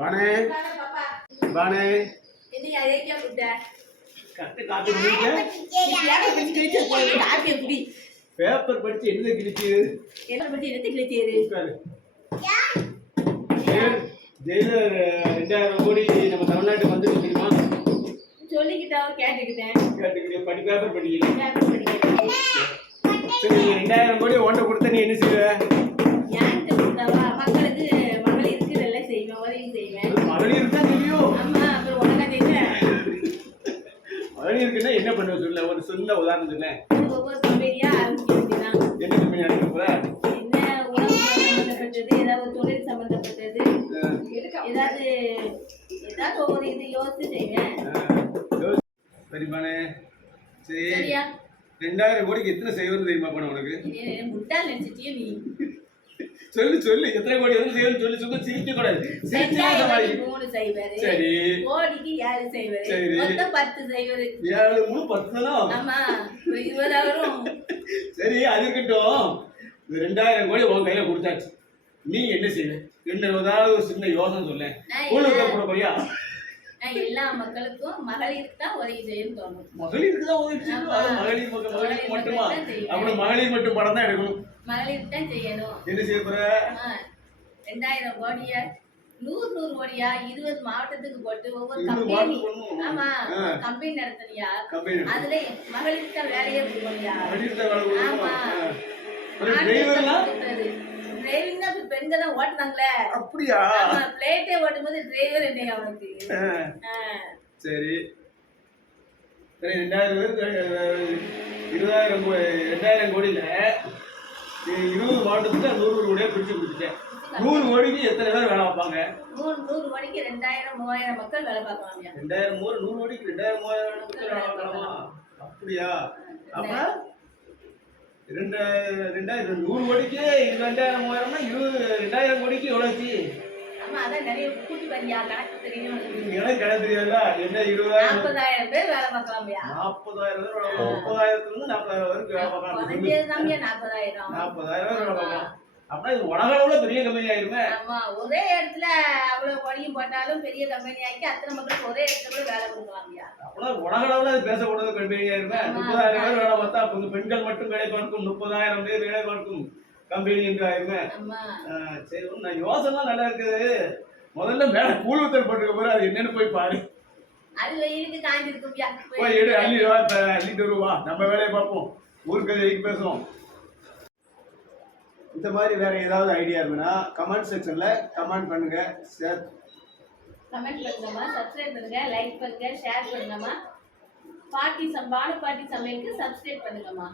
பானே பானே என்ன அழைக்க கூட்ட கரெக்ட் காப்பி குடி பேப்பர் படிச்சு என்ன கிழிச்சு என்ன பத்தி எடுத்து கிழிச்சேரு ஜெயிலர் 2000 கோடி நம்ம தமிழ்நாட்டுக்கு வந்து தெரியுமா சொல்லிக்கிட்டா கேட்டுக்கிட்டேன் படி பேப்பர் படிக்கிறேன் சரி 2000 கோடி ஓட்ட கொடுத்த நீ என்ன செய்வ யார்கிட்ட கொடுத்தாவா மக்களுக்கு மகளிருக்கு இதெல்லாம் செய்வேன் உதவி செய்வேன் மகளிருக்கு தான் தெரியும் ஆமா அப்புறம் உடனே தெரியும் மகளிருக்குன்னா என்ன பண்ணுவ சொல்ல ஒரு சொந்த உதாரணம் சொன்னேன் ஒவ்வொரு கம்பெனியா ஆரம்பிக்க வேண்டியதான் என்ன கம்பெனி ஆரம்பிக்க என்ன உணவு சம்பந்தப்பட்டது ஏதாவது தொழில் சம்பந்தப்பட்டது ஏதாவது ஒவ்வொரு இது யோசிச்சு செய்வேன் சரிமானே சரி சரியா 2000 கோடிக்கு எத்தனை செய்வது தெரியுமா பண்ண உனக்கு முட்டாள் நினைச்சிட்டியே நீ சொல்லு எத்தனை கோடி எதுவும் செய்வது சொல்லி சிரிக்க கூடாது 3 செய்வாரு சரி கோடிக்கு 7 செய்வாரு சரி மொத்தம் 10 செய்வாரு 7 3 10 தானா ஆமா 20 வரும் சரி அது இருக்கட்டும் 2000 கோடி உன் கையில கொடுத்தாச்சு நீ என்ன செய்வ என்ன ஏதாவது ஒரு சின்ன யோசனை சொல்லேன் கூட போறியா நான் எல்லா மக்களுக்கும் மகளிருக்கு தான் உதவி செய்யணும்னு தோணும் மகளிருக்கு தான் உதவி செய்யணும் அது மகளிருக்கு மட்டுமா அப்புறம் மகளிர் மட்டும் படம் தான் எடுக்கணும் மகளிருக்கு தான் செய்யணும் என்ன செய்ய போற 2000 கோடியா 100 கோடியா 20 மாவட்டத்துக்கு போட்டு ஒவ்வொரு கம்பெனி ஆமா கம்பெனி நடத்தணியா அதுல மகளிருக்கு தான் வேலையே கொடுக்கணும்யா ஆமா டிரைவிங் தான் பெண்கள் தான் ஓட்டுனாங்களே அப்படியா பிளேட்டே ஓட்டும் போது டிரைவர் என்ன அவனுக்கு சரி 2000 கோடியில 20 மாவட்டத்துக்கு 100 கோடியா பிரிச்சு கொடுத்துட்டேன் 100 கோடிக்கு எத்தனை பேர் வேலை பார்ப்பாங்க 100 கோடிக்கு 2000-3000 மக்கள் வேலை பார்ப்பாங்க 100 கோடிக்கு 2000-3000 மக்கள் வேலை பார்க்கலாமா அப்படியா அப்ப 100 கோடிக்கு 2000-3000 2000 கோடிக்கு எவ்வளவு ஆமா அதான் நிறைய கூட்டி வரியா கணக்கு தெரியும் எனக்கு கணக்கு தெரியாதுல்ல என்ன 40000 பேர் வேலை பார்க்கலாம்யா 40000 பேர் 30000 இருந்து 40000 வரைக்கும் வேலை பார்க்கலாம் 40000 வேலை பார்க்கலாம் அப்படின்னா இது உலக அளவுல பெரிய கம்பெனி ஆயிருமே ஆமா ஒரே இடத்துல அவ்வளவு கோடியும் போட்டாலும் பெரிய கம்பெனி ஆக்கி அத்தனை மக்களுக்கு ஒரே இடத்துல கூட வேலை கொடுக்கலாம்யா அப்படின்னா உலக அளவுல அது பேசக்கூடாத கம்பெனி ஆயிருமே 30000 பேர் வேலை பார்த்தா அப்ப பெண்கள் மட்டும் வேலை பார்க்கும் 30000 பேர் வேலை பார்க்கும் கம்பெனி என்று ஆயிருமே சரி நான் யோசனை நல்லா இருக்குது முதல்ல மேல கூழ் ஊத்தல் போட்டுக்க போற அது என்னன்னு போய் பாரு அது வெயிலுக்கு காஞ்சிருக்கும்யா போய் எடு அள்ளிட்டு வருவா நம்ம வேலையை பார்ப்போம் ஊருக்கு பேசுவோம் இந்த மாதிரி வேற ஏதாவது ஐடியா இருக்குன்னா கமெண்ட் செக்ஷன்ல கமெண்ட் பண்ணுங்க ஷேர் கமெண்ட் பண்ணுங்கம்மா சப்ஸ்கிரைப் பண்ணுங்க லைக் பண்ணுங்க ஷேர் பண்ணுங்கம்மா பாட்டி சமையலுக்கு சப்ஸ்கிரைப் பண்ணுங்கம்மா